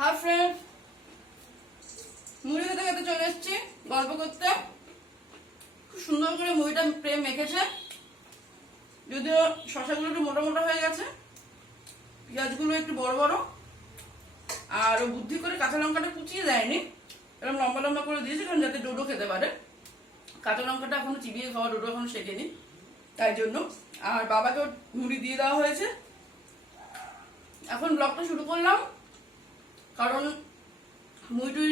Hi friend, মুড়ি খেতে খেতে চলে এসেছি গল্প করতে। খুব সুন্দর করে মুড়িটা প্রেম মেখেছে, যদিও শশাগুলো একটু মোটা মোটা হয়ে গেছে, পেঁয়াজগুলো একটু বড় বড়, আর ও বুদ্ধি করে কাঁচা লঙ্কাটা কুচিয়ে দেয়নি, এরকম লম্বা লম্বা করে দিয়েছে কারণ যাতে ডোডো খেতে পারে। কাঁচা লঙ্কাটা এখনো চিবিয়ে খাওয়া, ডোডো এখনো শেখেনি, তাই জন্য। আর বাবাকেও মুড়ি দিয়ে দেওয়া হয়েছে। এখন ব্লগটা শুরু করলাম কারণ মুড়ি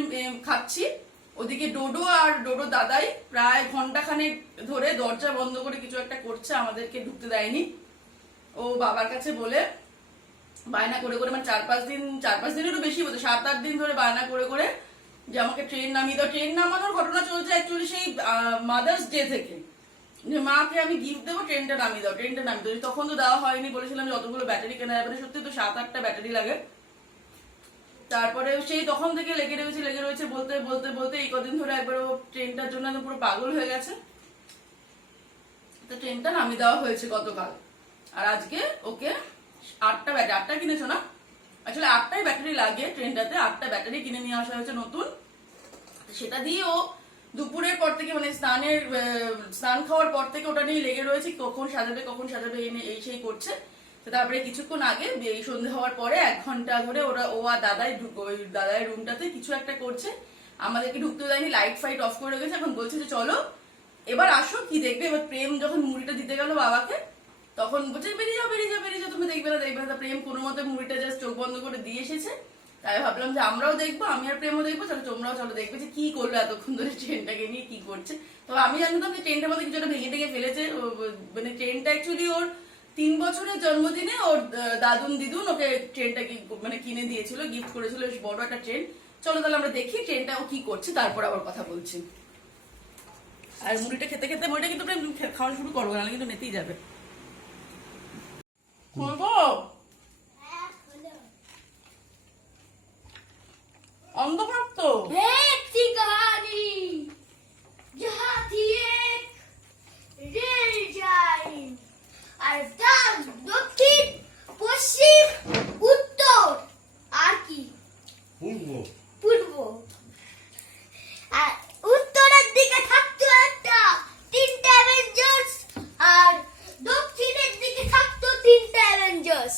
খাচ্ছি, ওদিকে ডোডো আর ডোডো দাদাই প্রায় ঘন্টাখানেক ধরে দরজা বন্ধ করে কিছু একটা করছে, আমাদেরকে ঢুকতে দেয়নি। ও বাবার কাছে বলে বায়না করে করে, মানে 4-5 দিনেরও বেশি হতো, 7-8 দিন ধরে বায়না করে করে যে আমাকে ট্রেন নামিয়ে দাও। ট্রেন নামানোর ঘটনা চলছে অ্যাকচুয়ালি সেই মাদার্স ডে থেকে, যে মাকে আমি গিফট দেবো, ট্রেনটা নামিয়ে দাও, ট্রেনটা নামিয়ে দাও। তখন তো দেওয়া হয়নি, বলেছিলাম যে অতগুলো ব্যাটারি কেনা যাবে না, সত্যি তো 7-8টা ব্যাটারি লাগে। তারপরে সেই তখন থেকে লেগে রয়েছে বলতে বলতে বলতে এই কদিন ধরে একবার ও ট্রেনটার জন্য পুরো পাগল হয়ে গেছে। তো ট্রেনটা নামিয়ে দেওয়া হয়েছে গতকাল। আর আজকে ওকে 8টা কিনেছো না, আসলে 8টাই ব্যাটারি লাগে ট্রেনটাতে, 8টা ব্যাটারি কিনে নিয়ে আসা হয়েছে নতুন। সেটা দিয়ে ও দুপুরের পর থেকে, মানে স্নান খাওয়ার পর থেকে ওটা নিয়ে লেগে রয়েছে, কখন সাজাবে এই সেই করছে। তারপরে কিছুক্ষণ আগে এই সন্ধ্যে হওয়ার পরে 1 ঘন্টা ধরে ও আর দাদাই রুমটাতে কিছু একটা করছে, আমাদেরকে ঢুকতে দেয়নি, লাইট ফাইট অফ করে গেছে। এখন বলছে যে চলো এবার আসো, কি দেখবে। এবার প্রেম যখন মুড়িটা দিতে গেল বাবাকে, তখন বলছে বেরিয়ে যাও, তুমি দেখবে না। প্রেম কোনো মতে মুড়িটা জাস্ট চোখ বন্ধ করে দিয়ে এসেছে। তাই ভাবলাম যে আমরাও দেখবো, আমি আর প্রেমও দেখবো, তাহলে তোমরাও চলো দেখবে যে কি করলো এতক্ষণ ধরে ট্রেনটাকে নিয়ে কি করছে। তবে আমি জানতাম যে ট্রেনটার মধ্যে কিছুটা ভেঙে টেঙে ফেলেছে। মানে ট্রেনটা অ্যাকচুয়ালি ওর 3 বছরের জন্মদিনে ওর দিদুন ওকে ট্রেনটা মানে কিনে দিয়েছিল, গিফট করেছিল, বড় একটা ট্রেন। চলো তাহলে আমরা দেখি ট্রেনটা ও কি করছে, তারপর আবার কথা বলছি। আর মুড়িটা খেতে খেতে, মুড়িটা কিন্তু খাওয়া শুরু করবো, নাহলে কিন্তু নেতেই যাবে। করবো অন্ধকার তো একটি গাড়ি যাহা দিয়ে রেল যায়, আর তার দক্ষিণ পশ্চিম উত্তর আর কি পূর্ব। আর উত্তরের দিকে থাকতো একটা 3টা অ্যাভেঞ্জার্স, আর দক্ষিণের দিকে থাকতো 3টা অ্যাভেঞ্জার্স।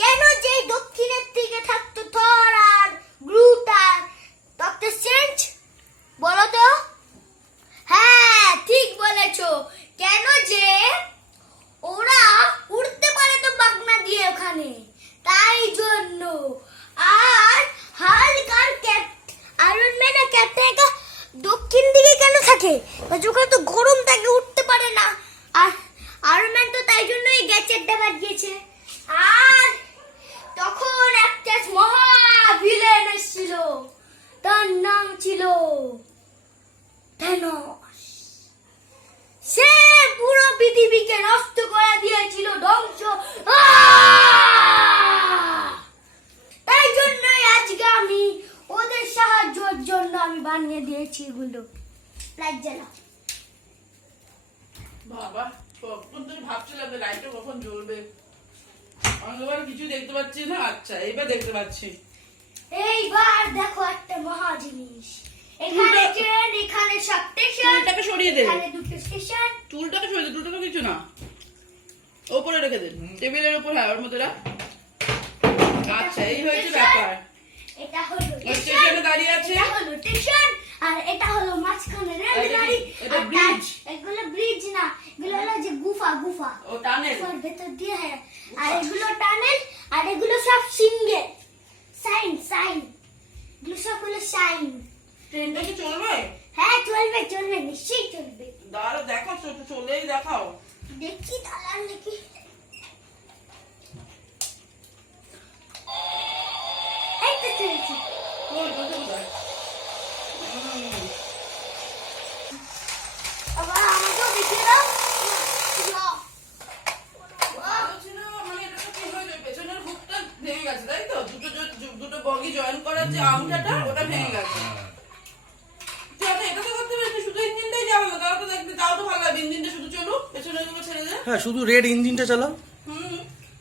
কেন যে দক্ষিণের দিকে থাকতো থর আর গ্রুট আর ডক্টর স্ট্রেঞ্জ, বলো তো? হ্যাঁ, ঠিক বলেছো। কেন যে ওরা উড়তে পারে তো পাখনা দিয়ে ওখানে, তাই জন্য। আর হাল্ক আর আয়রন ম্যান আর ক্যাপ্টেন দক্ষিণ দিকে কেন থাকে? ওখানে তো গরম থাকে, উঠতে পারে না। আর আয়রন ম্যান তো তাই জন্যই গ্যাজেটটা বানিয়েছে। আর তখন একটা মহা ভিলেন এসেছিল, তার নাম ছিল থেনোস। সে পুরো পৃথিবীকে নষ্ট করে দিয়েছিল, ধ্বংস। তাই জন্যই আজকে আমি ওদের সাহায্যের জন্য আমি বানিয়ে দিয়েছি এগুলো। লাইট জ্বালা বাবা, কখন তুই ভাবছিলাম যে লাইটটা কখন জ্বলবে, অন্ধকারে কিছু দেখতে পাচ্ছি না। আচ্ছা এবার দেখতে পাচ্ছি। এইবার দেখো একটা মহা জিনিস, এখানে ট্রেন, এখানে সব স্টেশন। চুলটাকে সরিয়ে দে, এখানে দুটো স্টেশন। চুলটাকে সরিয়ে দে, চুলটাকে কিছু না, ওপরে রেখে দে, টেবিলের উপর। হ্যাঁ, ওর মধ্যে রাখ। আচ্ছা, এই হয়েছে ব্যাপার। এটা হলো স্টেশনে দাঁড়িয়ে আছে, এটা হলো স্টেশন, আর এটা হলো মাঝখানে রেল গাড়ি। এটা ব্রিজ। এগুলো ব্রিজ না, এগুলো হলো যে গুফা। ও টানেল, ওর ভেতর দিয়ে। হ্যাঁ, আর এগুলো টানেল, আর এগুলো সব সিঙ্গেল সাইন। এগুলো সব হলো সাইন। ট্রেনটা কি চলবে? হ্যাঁ, চলবে, নিশ্চয়ই চলবে। দাঁড়া, দেখো, চলেই দেখাও। দেখি দাঁড়ান নাকি। এই তো চলছে। ওই কোথায়? আবার আমাকেও দেখিয়ে দাও। মানে এটা তো কি হয়েছে, পেছনের হুকটা ভেঙে গেছে, তাই তো? দুটো বগি জয়েন করার যে আংটাটা, ওটা ভেঙে গেছে। এটা তো করতে পারছি, শুধু ইঞ্জিনটাই যাবে না, তাও তো দেখতে, তাও তো ভালো লাগবে। ইঞ্জিনটা শুধু চলুক, পেছনের গুলো ছেড়ে দে। হ্যাঁ, শুধু রেড ইঞ্জিনটা চালাও।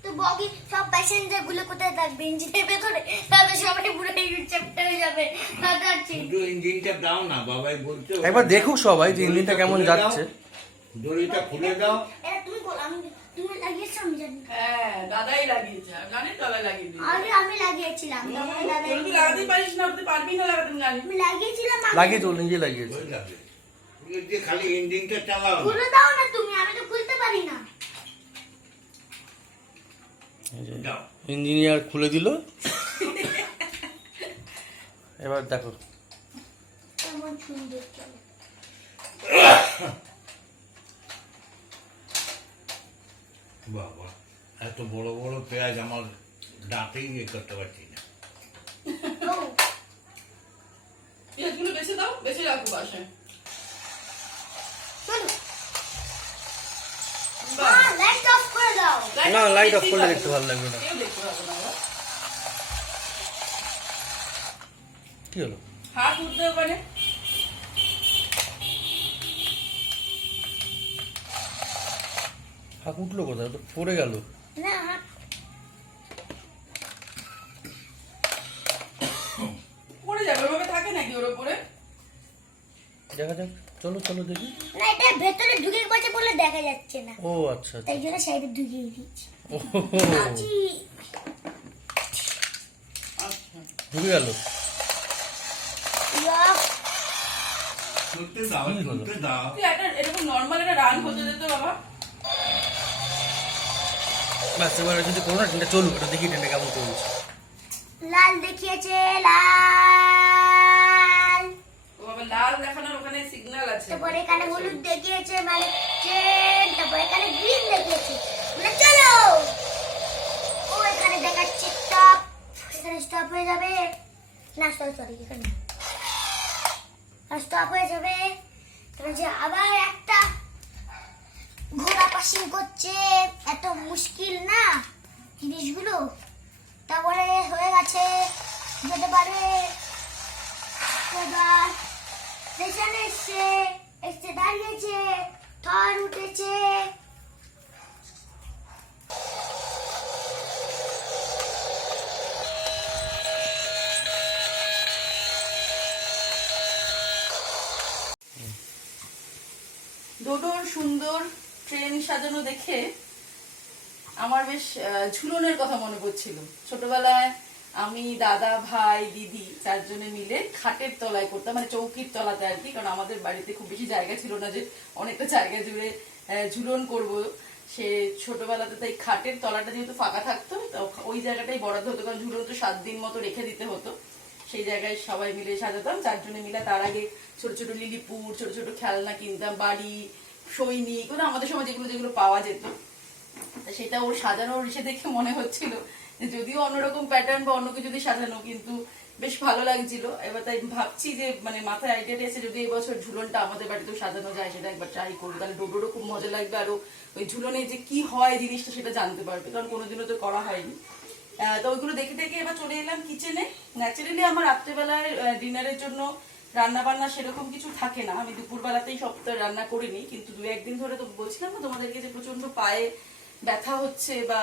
তো বগি সব প্যাসেঞ্জার গুলো কোথায় থাকবে ইঞ্জিনের ভেতরে? তাহলে সবাই পুরো চ্যাপ্টার হয়ে যাবে। দাদা শুধু ইঞ্জিনটা দাও না, বাবাই বলছে। একবার দেখুক সবাই যে ইঞ্জিনটা কেমন যাচ্ছে। দড়িটা খুলে দাও। এটা তুমি বল, তুমি লাগিয়েছো আমি জানি। হ্যাঁ দাদাই লাগিয়েছে, জানিস দাদা লাগিয়ে দিয়েছে। আরে আমি লাগিয়েছিলাম, তারপরে দাদা তুই লাগাতে পারিস না, তুই পারবি না লাগাতে, আমি জানি। আমি লাগিয়েছিলাম। লাগিয়ে চল, নিজে লাগিয়েছে। ওই লাগে। ওই যে খালি ইঞ্জিনটা চালাও না। খুলে দাও না তুমি, আমি তো খুলতে পারি না। দাও। ইঞ্জিনিয়ার খুলে দিল। এবার দেখো কেমন সুন্দর চলে। বাবা, এত বড় বড় পেঁয়াজ আমার দাঁতেই ইয়ে করতে পারছি না। ও, পেঁয়াজগুলো বেছে দাও, বেছে রাখো বাসায়। চলো। বাহ। মা, লাইট অফ করে দাও। না, লাইট অফ করলে দেখতে ভালো লাগবে না। কেউ দেখতে পাবে না বাবা। কি হলো? হাত উঠতে পারে। হাঁক উঠলো কোথায়? তো পড়ে গেল। না, পড়ে যাবে, ওভাবে থাকে নাকি ওর উপরে? দেখা যাক, চলো চলো দেখি। না এটা ভেতরে ঢুকে গেছে বলে দেখা যাচ্ছে না, ও আচ্ছা আচ্ছা। তাই জন্য সাইডে ঢুকিয়ে দিয়েছি। ও আছি। আচ্ছা। ঢুকে গেল। বাহ, তুলতে দাও, কি হলো? তুলতে দাও। তুই একটা এরকম নর্মাল একটা রান হতে দিত বাবা। ব্যাস এবার যদি করো না, ট্রেনটা চলুক, এটা দেখি ট্রেনটা কেমন চলছে। লাল দেখিয়েছে, লাল। ও বাবা, লাল দেখানোর ওখানে সিগন্যাল আছে। তারপরে এখানে হলুদ দেখিয়েছে মানে ট্রেন, তারপরে এখানে গ্রিন দেখিয়েছে মানে চলো। ও এখানে দেখাচ্ছে স্টপ, এখানে স্টপ হয়ে যাবে না, সরি সরি, এখানে স্টপ হয়ে যাবে। তারপরে যে আবার একটা ঘোড়া পাসিং করছে, এত মুশকিল না জিনিসগুলো। তারপরে হয়ে গেছে, যেতে পারে। এবার স্টেশন এসছে, এসে দাঁড়িয়েছে, থর উঠেছে। ডোডোর সুন্দর ট্রেন সাজানো দেখে আমার বেশ ঝুলনের কথা মনে পড়ছিল। ছোটবেলায় আমি, দাদা, ভাই, দিদি চারজনে মিলে খাটের তলায় করতাম, মানে চৌকির তলাতে আর কি, কারণ আমাদের বাড়িতে খুব বেশি জায়গা ছিল না যে অনেকটা জায়গা জুড়ে ঝুলন করব। সে ছোটবেলাতে তাই খাটের তলাটা যেহেতু ফাঁকা থাকতো, তো ওই জায়গাটাই বরাদ্দ হতো, কারণ ঝুলন তো 7 দিন মতো রেখে দিতে হতো। সেই জায়গায় সবাই মিলে সাজাতাম চারজনে মিলে। তার আগে ছোট ছোট লিলিপুর, ছোট ছোট খেলনা কিনতাম, বাড়ি, সৈনিক, ওরা আমাদের সময় যেগুলো যেগুলো পাওয়া যেত। সেটা ওর সাজানোর ইসে দেখে মনে হচ্ছিল যে যদিও অন্যরকম প্যাটার্ন বা অন্য কিছু দিয়ে সাজানো, কিন্তু বেশ ভালো লাগছিল। এবার তাই ভাবছি যে মানে মাথায় আইডিয়াটা এসে যদি এই বছর ঝুলনটা আমাদের বাড়িতেও সাজানো যায়, সেটা একবার ট্রাই করবো, তাহলে ডোডোরও খুব মজা লাগবে, আরো ওই ঝুলনে যে কি হয় জিনিসটা সেটা জানতে পারবে, কারণ কোনোদিনও তো করা হয়নি। তো ওইগুলো দেখে দেখে এবার চলে এলাম কিচেনে। ন্যাচারালি আমার রাত্রেবেলায় ডিনারের জন্য রান্না বান্না সেরকম কিছু থাকে না, আমি দুপুরবেলাতেই সব রান্না করে নিই, কিন্তু 2-1 দিন ধরে তো বলছিলাম না তোমাদেরকে যে প্রচন্ড পায়ে ব্যথা হচ্ছে বা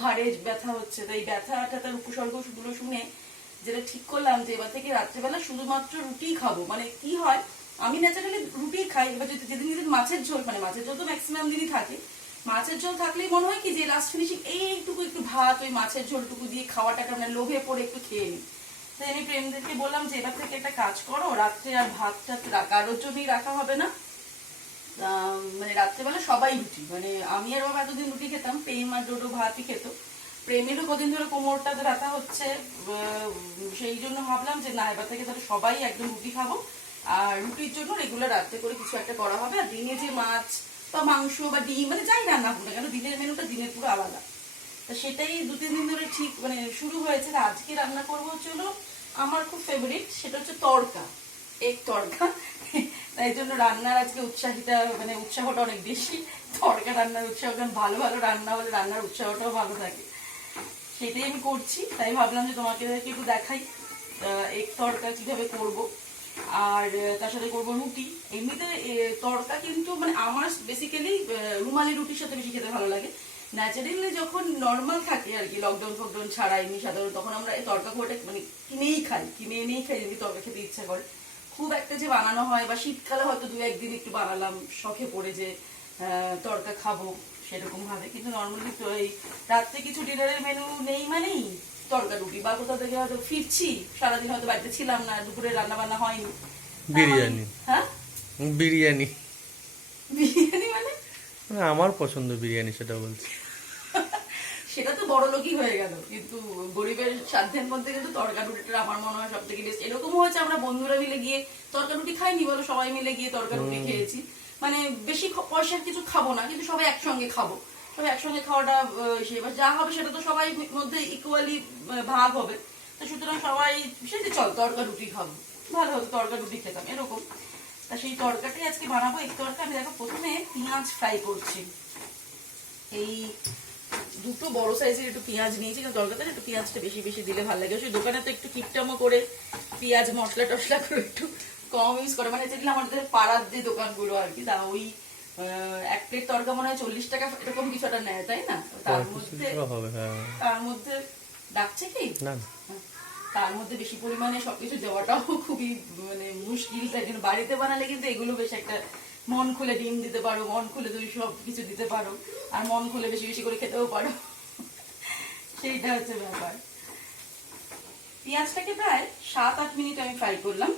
ঘাড়ে ব্যথা হচ্ছে, তাই ব্যথাটা তার উপসর্গগুলো শুনে যেটা ঠিক করলাম যে এবার থেকে রাত্রেবেলা শুধুমাত্র রুটি খাবো। মানে কি হয়, আমি ন্যাচারালি রুটি খাই, এবার যদি যেদিন যেদিন মাছের ঝোল, মানে মাছের ঝোল তো ম্যাক্সিমাম দিনই থাকে, মাছের ঝোল থাকলেই মনে হয় কি যে লাস্ট ফিনিশিং এইটুকু একটু ভাত ওই মাছের ঝোলটুকু দিয়ে খাওয়াটাকে মানে লোভে পড়ে একটু খেয়ে নিই। তাই আমি প্রেমদেরকে বললাম যে এবার থেকে একটা কাজ করো, রাত্রে আর ভাতটা কারোর জন্যই রাখা হবে না, মানে রাত্রেবেলা সবাই রুটি, মানে আমি আর বাবা এতদিন রুটি খেতাম, প্রেম আর ডোডো ভাতই খেত। প্রেমেরও কদিন ধরে কোমরটা ব্যথা হচ্ছে, সেই জন্য ভাবলাম যে না এবার থেকে তাহলে সবাই একদম রুটি খাবো, আর রুটির জন্য রেগুলার রাত্রে করে কিছু একটা করা হবে। আর দিনে যে মাছ বা মাংস বা ডিম মানে যাই রান্না করবে কেন, দিনের মেনুটা দিনের পুরো আলাদা। তা সেটাই 2-3 দিন ধরে ঠিক মানে শুরু হয়েছে। আজকে রান্না করবো হচ্ছে আমার খুব ফেভারিট, সেটা হচ্ছে তড়কা, এগ তড়কা। তাই জন্য রান্নার আজকে উৎসাহটা অনেক বেশি, তড়কা রান্নার উৎসাহ, কারণ ভালো ভালো রান্না হলে রান্নার উৎসাহটাও ভালো থাকে, সেটাই আমি করছি। তাই ভাবলাম যে তোমাকে একটু দেখাই এগ তড়কা কিভাবে করব। আর তার সাথে করবো রুটি। এমনিতে তড়কা কিন্তু মানে আমার বেসিক্যালি রুমালি রুটির সাথে বেশি খেতে ভালো লাগে, ন্যাচারালি যখন নর্মাল থাকে আর কি, লকডাউন ফকডাউন ছাড়া এমনি সাধারণ, তখন আমরা এই তরকা খোয়াটা মানে কিনে এনেই খাই যদি তরকা খেতে ইচ্ছা করে। খুব একটা যে বানানো হয়, বা শীতকালে হয়তো 2-1 দিন একটু বানালাম শখে পড়ে যে তরকা খাবো সেরকম ভাবে, কিন্তু নর্মালি তো এই রাত্রে কিছু ডিনারের মেনু নেই মানেই তরকা রুটি, বা কোথাও থেকে হয়তো ফিরছি, সারাদিন হয়তো বাড়িতে ছিলাম না, দুপুরে রান্না বান্না হয়নি, বিরিয়ানি। হ্যাঁ বিরিয়ানি বিরিয়ানি মানে আমার পছন্দ বিরিয়ানি, সেটা বলছি। সেটা তো বড় লোকই হয়ে গেল, কিন্তু গরিবের সাধ্যের মধ্যে কিন্তু তরকা রুটিটা আমার মনে হয় সব থেকে বেস্ট। এরকমও হয়েছে আমরা বন্ধুরা মিলে গিয়ে তরকা রুটি খাইনি বলো, সবাই মিলে গিয়ে তরকা রুটি খেয়েছি, মানে বেশি পয়সার কিছু খাবো না, কিন্তু সবাই একসঙ্গে খাবো, সবাই একসঙ্গে খাওয়াটা এবার যা হবে সেটা তো সবাই মধ্যে ইকুয়ালি ভাগ হবে, তো সুতরাং সবাই সেটা চল তরকা রুটি খাবো, ভালো হতো তরকা রুটি খেতাম এরকম। তা সেই তরকাটাই আজকে বানাবো। এই তরকা আমি দেখো প্রথমে পেঁয়াজ ফ্রাই করছি, এই 2 বড় সাইজের একটু পেঁয়াজ নিয়েছি, কিন্তু তরকাতে একটু পেঁয়াজটা বেশি বেশি দিলে ভালো লাগে। সেই দোকানে তো একটু কিপটামো করে পেঁয়াজ মশলা টশলা করে একটু কম ইউজ করে, মানে যেগুলো আমাদের পাড়ার যে দোকানগুলো আর কি, তা ওই 1 প্লেট তরকা মনে হয় 40 টাকা এরকম কিছু একটা নেয়, তাই না? তার মধ্যে ডাকছে কি না, তার মধ্যে বেশি পরিমাণে সবকিছু দেওয়াটাও খুবই মানে মুশকিল, তাই জন্য বাড়িতে বানালে কিন্তু এগুলো বেশ একটা মন খুলে ডিম দিতে পারো, মন খুলে তুমি সব কিছু দিতে পারো, আর মন খুলে বেশি বেশি করে খেতেও পারো, সেইটা হচ্ছে ব্যাপার। পেঁয়াজটাকে প্রায় 7-8 মিনিট আমি ফ্রাই করলাম।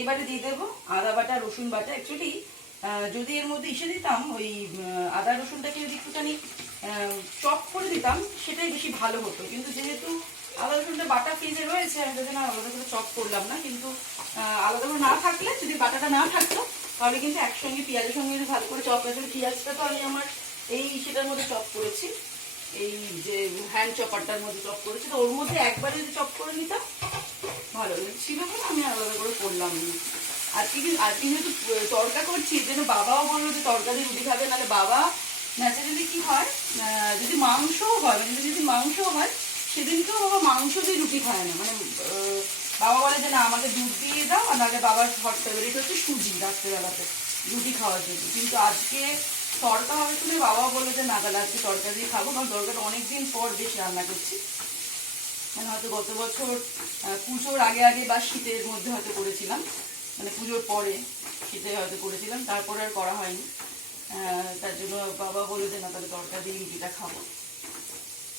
এবারে দিয়ে দেবো আদা বাটা, রসুন বাটা। অ্যাকচুয়ালি যদি এর মধ্যে ইসে দিতাম, ওই আদা রসুনটাকে যদি একটুখানি চপ করে দিতাম সেটাই বেশি ভালো হতো, কিন্তু যেহেতু আদা রসুনটা বাটা ফ্রিজে রয়েছে, আমি যদি না আলাদা করে চপ করলাম না, কিন্তু আলাদা করে না থাকলে, যদি বাটাটা না থাকতো তাহলে কিন্তু একসঙ্গে পেঁয়াজের সঙ্গে যদি ভালো করে চপ হয়েছে। পেঁয়াজটা তো আমি আমার এই সেটার মধ্যে চপ করেছি, এই যে হ্যান্ড চপারটার মধ্যে চপ করেছি, তো ওর মধ্যে একবারে যদি চপ করে নিতাম ভালো ছিল, বলে আমি আলাদা করে করলাম। আজকে যেহেতু তরকা করছি, যেন বাবাও বললো যে তরকা দিয়ে রুটি খাবে, নাহলে বাবা ন্যাচারালি কি হয়, যদি মাংসও হয়, মানে যদি মাংসও হয় সেদিনকেও বাবা মাংস দিয়ে রুটি খায় না, মানে বাবা বলে যে না আমাকে দুধ দিয়ে দাও, আর নাহলে বাবার হট ফেভারিট হচ্ছে সুজি রাত্রেবেলাতে রুটি খাওয়ার জন্য। কিন্তু আজকে তরকা হবে শুনে বাবাও বললো যে না তাহলে আজকে তরকা দিয়ে খাবো, কারণ তরকাটা অনেকদিন পর বেশ রান্না করছি, মানে হয়তো গত বছর পুজোর আগে আগে বা শীতের মধ্যে হয়তো করেছিলাম, মানে পুজোর পরে শীতে হয়তো করেছিলাম, তারপরে আর করা হয়নি। তার জন্য বাবা বলে যে না তাহলে তরকা দিয়ে রুটিটা খাবো।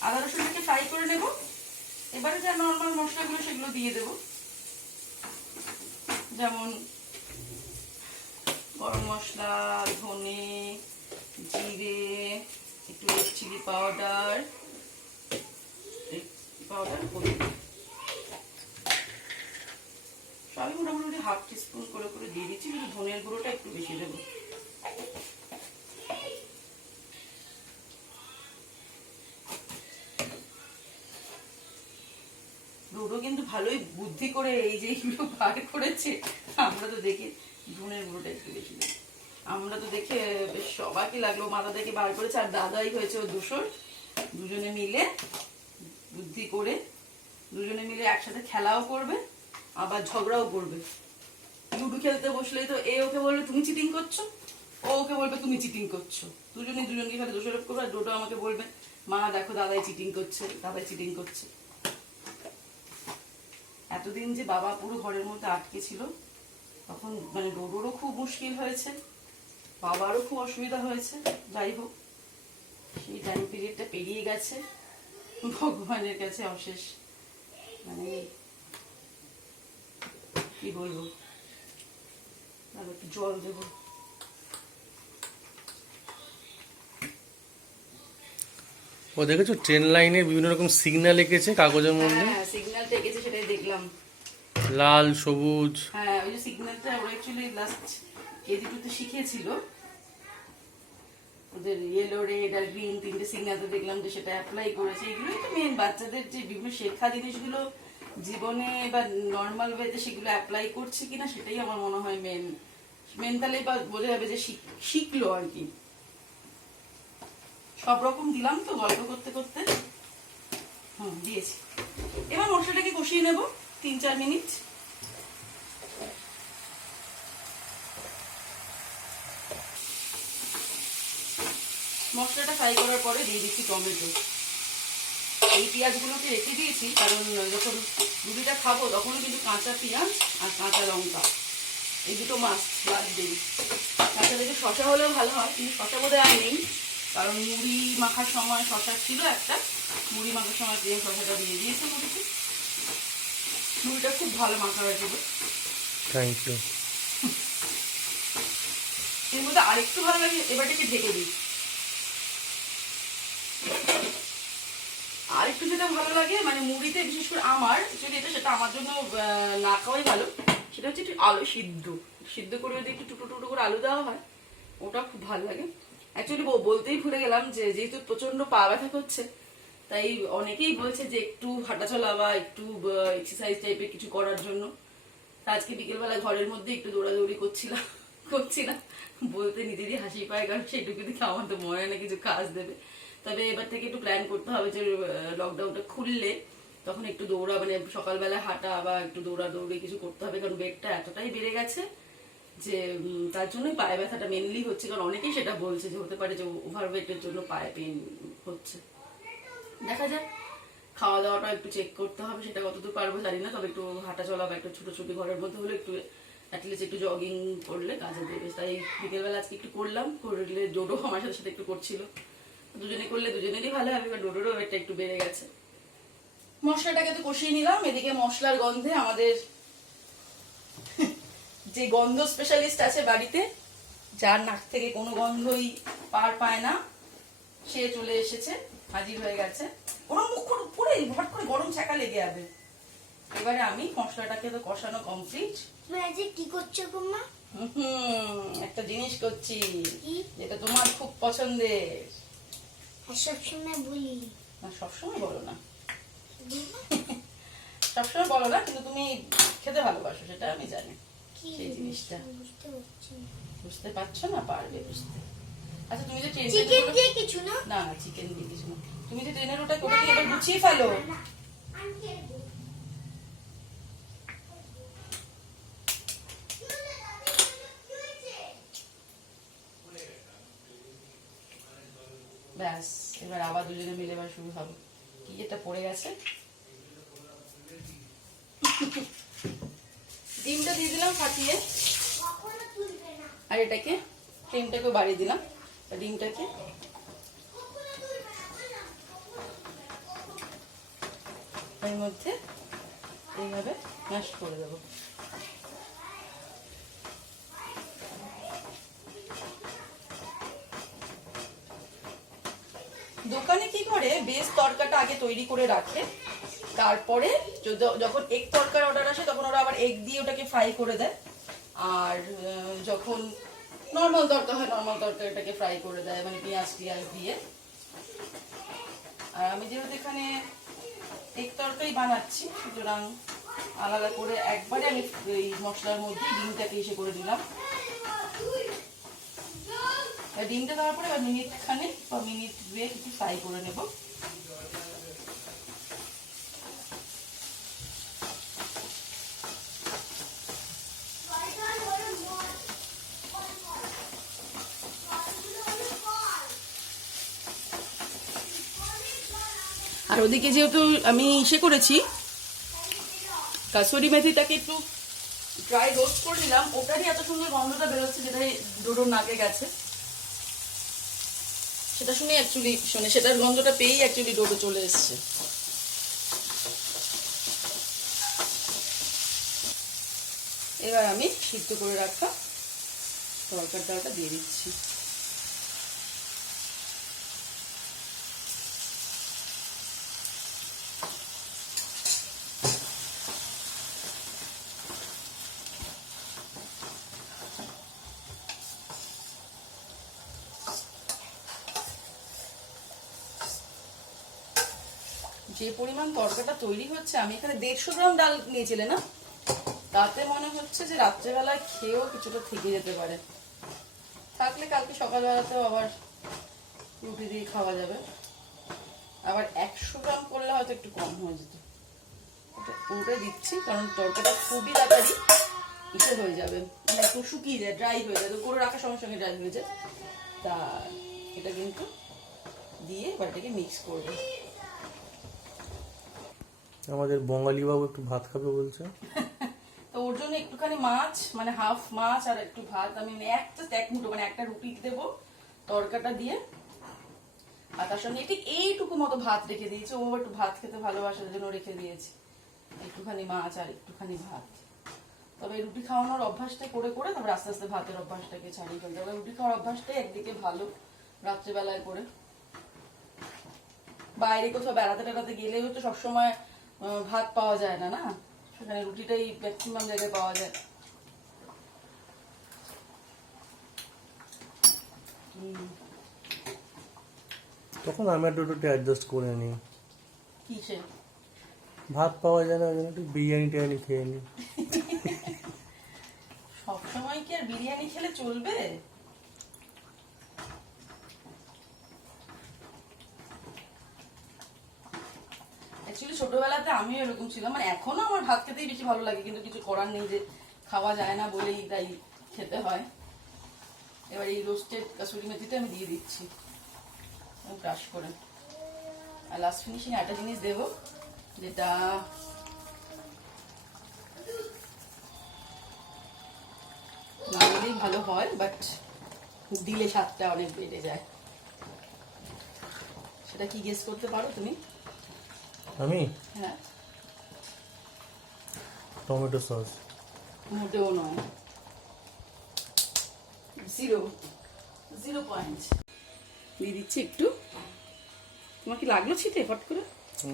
আদা রসুনটাকে ফ্রাই করে নেব। এবারে যা নর্মাল মশলাগুলো সেগুলো দিয়ে দেব, যেমন গরম মশলা, ধনে, জিরে, একটু রেড চিলি পাউডার, সবই মোটামুটি 1/2 টিস্পুন করে করে দিয়ে দিচ্ছি, কিন্তু ধনের গুঁড়োটা একটু বেশি দেবো। ডোডো কিন্তু ভালোই বুদ্ধি করে এই যে এগুলো বার করেছে, আমরা তো দেখে ধনের গুঁড়োটা একটু বেশি দেবো। আমরা তো দেখে বেশ সবাইকে লাগলো, মাথা থেকে বার করেছে, আর দাদাই হয়েছে ও দোসর। দুজনে মিলে বুদ্ধি করে দুজনে মিলে একসাথে খেলাও করবে, আবার ঝগড়াও করবে। লুডো খেলতে বসলেই তো এ ওকে বলবে তুমি চিটিং করছো, ও ওকে বলবে তুমি চিটিং করছো, দুজনকে খালি দোষারোপ করবে, আর ডোডো আমাকে বলবে মা দেখো দাদাই চিটিং করছে, দাদাই চিটিং করছে। এতদিন যে বাবা পুরো ঘরের মধ্যে আটকে ছিল, তখন মানে ডোডোরও খুব মুশকিল হয়েছে, বাবারও খুব অসুবিধা হয়েছে। যাই হোক, সেই টাইম পিরিয়ডটা পেরিয়ে গেছে, ভগবানের কাছে অশেষ মানে কি বলবো। একটু জল দেবো। ও দেখেছো ট্রেন লাইনের বিভিন্ন রকম সিগন্যাল এঁকেছে কাগজের মধ্যে, হ্যাঁ সিগন্যালটা এঁকেছে, সেটাই দেখলাম, লাল সবুজ। হ্যাঁ ওই যে সিগন্যালটা ওরা অ্যাকচুয়ালি লাস্ট কেজি 2-তে শিখিয়েছিল, ওদের ইয়েলো, রেড আর গ্রিন 3টে সিগন্যাল, তো দেখলাম যে সেটা অ্যাপ্লাই করেছে। এগুলোই তো মেন, বাচ্চাদের যে বিভিন্ন শেখা জিনিসগুলো জীবনে বা নর্মাল ওয়েতে সেগুলো অ্যাপ্লাই করছে কিনা সেটাই আমার মনে হয় মেন তাহলেই বা বোঝা যাবে যে শিখলো আর কি। সব রকম দিলাম তো গল্প করতে করতে, দিয়েছি। এবার মশলাটাকে কষিয়ে নেব 3-4 মিনিট। মশলাটা ফ্রাই করার পরে দিয়ে দিচ্ছি টমেটো। এই পেঁয়াজগুলোকে রেখে দিয়েছি কারণ যখন রুটিটা খাবো তখনও কিন্তু কাঁচা পেঁয়াজ আর কাঁচা লঙ্কা এই দুটো মাছ লাগবেই। তার সাথে একটু শশা হলেও ভালো হয়, কিন্তু শশা বোধহয় আর নেই, কারণ মুড়ি মাখার সময় শশা ছিল একটা, মুড়ি মাখার সময় দিয়ে শশাটা দিয়ে দিয়েছি মুড়িতে। মুড়িটা খুব ভালো মাখা হয়েছে। Thank you. এর মধ্যে আরেকটু ভালো লাগে, এবারটাকে ঢেকে দিই। আর একটু যেটা ভালো লাগে মানে মুড়িতে, বিশেষ করে আমার যদি এটা সেটা আমার জন্য না খাওয়াই ভালো, সেটা হচ্ছে একটু আলু সিদ্ধ করে যদি একটু টুটো টুটো করে আলু দেওয়া হয়, ওটা খুব ভালো লাগে। অ্যাকচুয়ালি বলতেই ভুলে গেলাম যে যেহেতু প্রচন্ড পা ব্যথা করছে, তাই অনেকেই বলছে যে একটু হাঁটাচলা বা একটু এক্সারসাইজ টাইপের কিছু করার জন্য। তা আজকে বিকেলবেলা ঘরের মধ্যে একটু দৌড়াদৌড়ি করছিলাম বলতে নিজেরই হাসি পায়, কারণ সেইটুকু দেখে আমার তো মনে হয় না কিছু কাজ দেবে। তবে এবার থেকে একটু প্ল্যান করতে হবে যে লকডাউনটা খুললে তখন একটু দৌড়া, মানে সকালবেলা হাঁটা বা একটু দৌড়াদৌড়ি কিছু করতে হবে, কারণ ওয়েটটা এতটাই বেড়ে গেছে যে তার জন্যই পায়ে ব্যথাটা মেনলি হচ্ছে। কারণ অনেকেই সেটা বলছে যে হতে পারে যে ওভার ওয়েটের জন্য পায়ে পেন হচ্ছে। দেখা যাক, খাওয়া দাওয়াটা একটু চেক করতে হবে, সেটা কতদূর পারবো জানি না। তবে একটু হাঁটা চলা বা একটু ছোটাছুটি ঘরের মধ্যে হলে একটু অ্যাটলিস্ট একটু জগিং করলে কাজে দেবে। তাই বিকেলবেলা আজকে একটু করলাম, করলে ডোডো আমার সাথে সাথে একটু করছিল। দুজনে করলে দুজনেরই ভালো হবে, বা ডোডোরও ওয়েটটা একটু বেড়ে গেছে। মশলাটাকে তো কষিয়ে নিলাম, এদিকে মশলার গন্ধে আমাদের যে গন্ধ স্পেশালিস্ট আছে বাড়িতে, যার নাক থেকে কোনো গন্ধই পার পায় না, সে চলে এসেছে, হাজির হয়ে গেছে। ওরা মুখ পুরো হট করে গরম ছাকা লেগে যাবে। এবারে আমি মশলাটাকে তো কষানো কমপ্লিট। তুমি আজ কি করছো গোম্মা? একটা জিনিস করছি কি? যেটা তোমার খুব পছন্দের। সবসময় বলি না, সবসময় বলো না, সবসময় বলো না, কিন্তু তুমি খেতে ভালোবাসো, সেটা আমি জানি। কি সেই জিনিসটা বুঝতে পারছি না। বুঝতে পারছো না? পারবে বুঝতে। আচ্ছা তুমি যে চিকেন দিয়ে কিছু না? না না, চিকেন দিয়ে কিছু না। তুমি যে ট্রেনের ওটা করে দিয়ে এবার গুছিয়ে ফেলো। ব্যাস, এবার আবার দুজনে মিলে এবার শুরু হবে। কি এটা পড়ে গেছে? ডিমটা দিয়ে দিলাম ফাটিয়ে, আর এটাকে ডিমটাকে বাড়িয়ে দিলাম। ডিমটাকে এর মধ্যে এইভাবে ম্যাশ করে দেবো। দোকানে কি করে, বেশ তরকাটা আগে তৈরি করে রাখে, তারপরে যখন এগ তরকার অর্ডার আসে তখন ওরা আবার এগ দিয়ে ওটাকে ফ্রাই করে দেয়। আর যখন নর্মাল তরকা হয়, নর্মাল তরকারিটাকে ফ্রাই করে দেয়, মানে পেঁয়াজ দিয়ে। আর আমি যেহেতু এখানে এগ তরকারি বানাচ্ছি, সুতরাং আলাদা করে একবারে আমি এই মশলার মধ্যে ডিমটাকে এসে করে দিলাম। ডিমটা দেওয়ার পরে এবার মিনিট খানেক বা মিনিট 2 একটু ফ্রাই করে নেব। আর ওদিকে যেহেতু আমি করেছি, কাসুরি মেথিটাকে একটু ড্রাই রোস্ট করে নিলাম, ওটারই এত সুন্দর গন্ধটা বেরোচ্ছে, যেটা ডোডোর নাকে গেছে। সেটা শুনে সেটার গন্ধটা পেয়েই অ্যাকচুয়ালি ডোডো চলে এসছে। এবার আমি সিদ্ধ করে রাখা তরকার ডালটা দিয়ে দিচ্ছি। যে পরিমাণ তরকাটা তৈরি হচ্ছে, আমি এখানে 150 গ্রাম ডাল নিয়েছিলে না, তাতে মনে হচ্ছে যে রাত্রেবেলায় খেয়েও কিছুটা থেকে যেতে পারে। থাকলে কালকে সকালবেলাতেও আবার রুটি দিয়ে খাওয়া যাবে। আবার 100 গ্রাম করলে হয়তো একটু কম হয়ে যেত। এটা উল্টে দিচ্ছি, কারণ তরকাটা খুবই তাড়াতাড়ি হয়ে যাবে, মানে একটু শুকিয়ে যায়, ড্রাই হয়ে যায়, তো করে রাখার সঙ্গে সঙ্গে ড্রাই হয়ে যায়। তা এটা কিন্তু দিয়ে এবার এটাকে মিক্স করবো। আমাদের বঙ্গালী বাবু একটু ভাত খাবে বলছে। তো ওর জন্য একটুখানি মাছ, মানে হাফ মাছ আর একটু ভাত, আমি এক মুঠো মানে একটা রুটি দেবো তরকাটা দিয়ে, আর তার সঙ্গে ঠিক এইটুকু মতো ভাত রেখে দিয়েছি। ও একটু ভাত খেতে ভালোবাসার জন্য রেখে দিয়েছি একটুখানি মাছ আর একটুখানি ভাত। তবে রুটি খাওয়ানোর অভ্যাসটা করে করে তারপর আস্তে আস্তে ভাতের অভ্যাসটাকে ছাড়িয়ে ফেলতে হবে। রুটি খাওয়ার অভ্যাসটাই একদিকে ভালো রাত্রেবেলায় করে। বাইরে কোথাও বেড়াতে টেড়াতে গেলেও তো সবসময় ভাত পাওয়া যায় না, না সেখানে রুটিটাই ম্যাক্সিমাম জায়গায় পাওয়া যায়। তখন আমি একটু একটু অ্যাডজাস্ট করে নিই। কিসে? ভাত পাওয়া যায় না, ওই জন্য একটু বিরিয়ানি টিরিয়ানি খেয়ে নিই। সবসময় কি আর বিরিয়ানি খেলে চলবে? অ্যাকচুয়ালি ছোটবেলাতে আমিও এরকম ছিলাম, মানে এখনো আমার ভাত খেতেই বেশি ভালো লাগে, কিন্তু কিছু করার নেই, যে খাওয়া যায় না বলেই তাই খেতে হয়। এবার এই রোস্টেড কাসুরি মেথিটা আমি দিয়ে দিচ্ছি ব্রাশ করে। আর লাস্ট ফিনিশিং একটা জিনিস দেবো, যেটা না দিলেই ভালো হয়, বাট দিলে স্বাদটা অনেক বেড়ে যায়। সেটা কি গেস করতে পারো তুমি? আমি হ্যাঁ, টমেটো সস। মোটেও নয়, 0 পয়েন্ট দিয়ে দিচ্ছি একটু। তোমার কি লাগলো ছিটে ফট করে?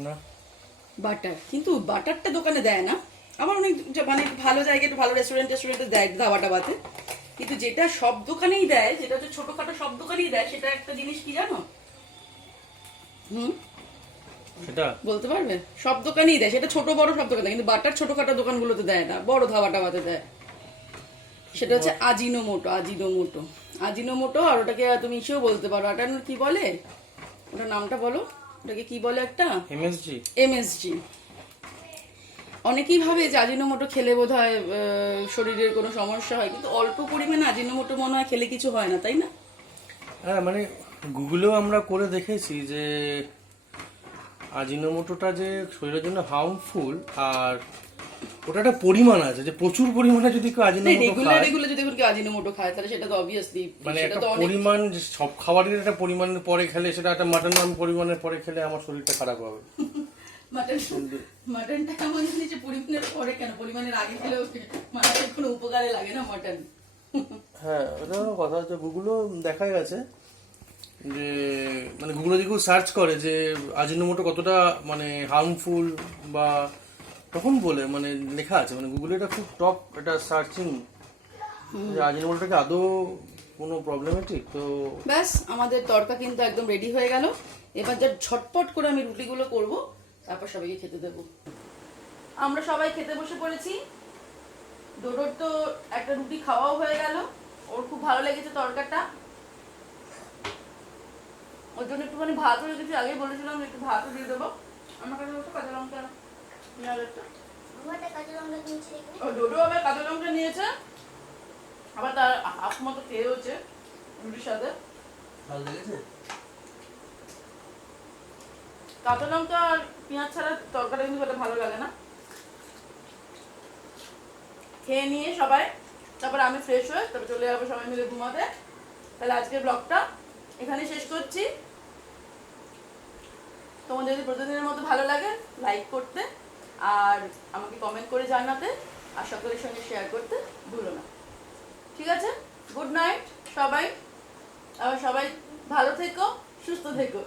না, বাটার, কিন্তু বাটারটা দোকানে দেয় না। আমার অনেক মানে ভালো জায়গায়, একটু ভালো রেস্টুরেন্টে দেয় ধাবা টাবাতে, কিন্তু যেটা সব দোকানেই দেয়, যেটা হচ্ছে ছোটখাটো সব দোকানেই দেয়, সেটা একটা জিনিস কি জানো? সেটা বলতে পারবে? সব দোকানেই দেয়, সেটা ছোট বড় সব দোকানে, কিন্তু বাটার ছোটখাটো দোকানগুলোতে দেয় না, বড় ধাবা টাবাতে দেয়। সেটা হচ্ছে আজিনোমোটো। আজিনোমোটো, আর ওটাকে তুমি ইসেও বলতে পারো, ওটা কি বলে, ওটার নামটা বলো, ওটাকে কি বলে একটা? এমএসজি। অনেকেই ভাবে যে আজিনোমোটো খেলে বোধহয় শরীরের কোনো সমস্যা হয়, কিন্তু অল্প পরিমাণে আজিনোমোটো মনে হয় খেলে কিছু হয় না, তাই না? হ্যাঁ, মানে গুগলেও আমরা করে দেখেছি যে আজিনোমোটোটা যে শরীরের জন্য হার্মফুল, আর ওটা একটা পরিমাণ আছে, যে প্রচুর পরিমাণে যদি কেউ আজিনোমোটো খায়, রেগুলার যদি কেউ আজিনোমোটো খায়, তাহলে সেটা তো অবভিয়াসলি, মানে সেটা একটা তো অনেক পরিমাণ, যে সব খাবারের একটা পরিমাণের পরে খেলে, সেটা একটা মাটন পরিমাণের পরে খেলে আমার শরীরটা খারাপ হবে। মাটনটা এমন জিনিস যে পরিমাণের পরে কেন, পরিমাণের আগে খেলেও মানুষের কোনো উপকারে লাগে না মাটন। হ্যাঁ, ওটা হলো কথা। হচ্ছে গুগলও দেখা গেছে যে, মানে গুগলে যদি কেউ সার্চ করে যে আজিনোমোটো কতটা মানে হার্মফুল, বা তখন বলে মানে লেখা আছে, মানে গুগলে এটা খুব টপ এটা সার্চিং, যে আজিনোমোটোটাকে আদৌ কোনো প্রবলেমেটিক। তো ব্যাস, আমাদের তরকা কিন্তু একদম রেডি হয়ে গেল। এবার যা ঝটপট করে আমি রুটিগুলো করব, তারপর সবাইকে খেতে দেবো। আমরা সবাই খেতে বসে পড়েছি। ডোডোর তো একটা রুটি খাওয়াও হয়ে গেল, ওর খুব ভালো লেগেছে তরকাটা, ওর জন্য একটুখানি ভাতও রেখেছি, আগেই বলেছিলাম একটু ভাতও দিয়ে দেবো। আমার কাছে কাঁচা লঙ্কা পেঁয়াজ একটা, ও ডোডো আবার কাঁচা লঙ্কা নিয়েছে, আবার তার হাফ মতো খেয়ে হচ্ছে রুটির সাথে। কাঁচা লঙ্কা আর পেঁয়াজ ছাড়া তরকারি কিন্তু খেতে ভালো লাগে না। খেয়ে নিয়ে সবাই, তারপর আমি ফ্রেশ হয়ে তারপর চলে যাবো সবাই মিলে ঘুমাতে। তাহলে আজকের ব্লগটা এখানে শেষ করছি। তোমাদের যদি প্রতিদিনের মতো ভালো লাগে, লাইক করতে আর আমাকে কমেন্ট করে জানাতে, আর সকলের সঙ্গে শেয়ার করতে ভুলো না। ঠিক আছে, গুড নাইট সবাই, আবার সবাই ভালো থেকো, সুস্থ থেকো।